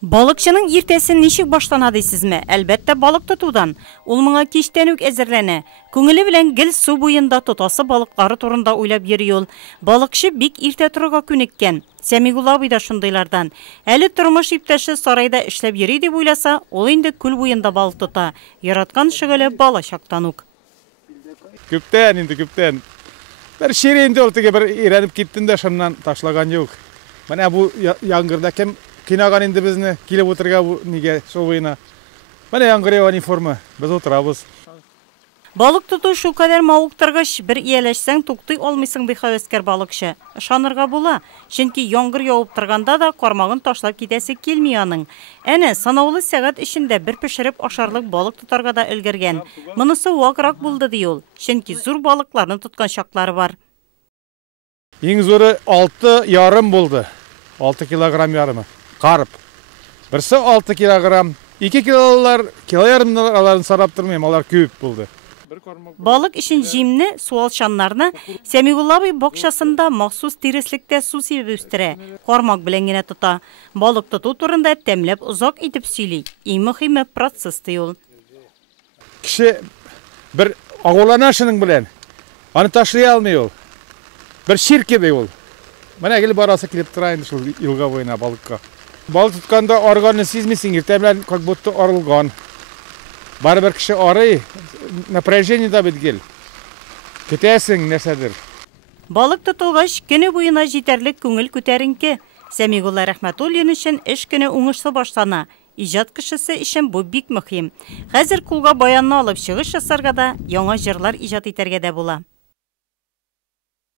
Балыкчының иртесін ничек баштана дейсезме? Әлбәттә балык тотудан. Ул моңа кичтән үк әзерләнә. Күңеле белән гел су буенда тотасы балыклары турында уйлап йөри ул. Балыкчы бик иртә торырга күнеккән. Сәмигулла абый да шундыйлардан. Әле тормыш иптәше сарайда эшләп йөри дип уйласа, ул инде күл буенда балык тота. Яраткан шөгыле бала чактан ук. Күптән. Бер ширенде ортыга бер ирәнеп киттем дә шуннан ташлаган юк. Менә бу яңгырда кем кинаган инде безне килеп утырга бу нигә шовыйна. Менә яңгыр яуган форма, без утырабыз. Балык тоту шу кадәр мавыктыргыч, бер ияләшсәң туктый алмыйсың ди хәвескәр балыкчы. Ышанырга була, чөнки яңгыр явып торганда да кармагын ташлап китәсе килми аның. Әнә санаулы сәгать эчендә бер пешереп ашарлык балык тотарга да өлгергән. Монысы ваграк булды ди ул, чөнки зур балыкларны тоткан чаклары бар. Иң зуры 6,5 булды. 6 килограмм ярымы. Карып. Берсе 6 килограмм, 2 килоярымнар аларын сарап тормыйм, алар күп булды. Балык өчен җимне, суалчаннарны Сәмигулла абый бакчасында махсус тиреслектә су сибеп үстерә. Кармак белән генә тота. Балык тоту турында тәмләп озак итеп сөйли. Иң мөһиме процесс ди ул. Кеше бер агулана шуның белән. Аны ташлый алмый ул. Бер шир кеби ул. Менә гел барасы килеп тора инде шул елга буена балыкка. Балык тотканда арганны сизмисең, иртә белән как будто арылган. Барыбер кеше арый, напряжение да бит гел. Көтәсең нәрсәдер. Балык тотылгач, көне буена җитәрлек күңел күтәренке. Сәмигулла Рәхмәтуллин өчен эш көне уңышлы башлана. Иҗат кешесе өчен бу бик мөһим. Хәзер кулга баянны алып чыгыш ясарга да, яңа җырлар иҗат итәргә дә була.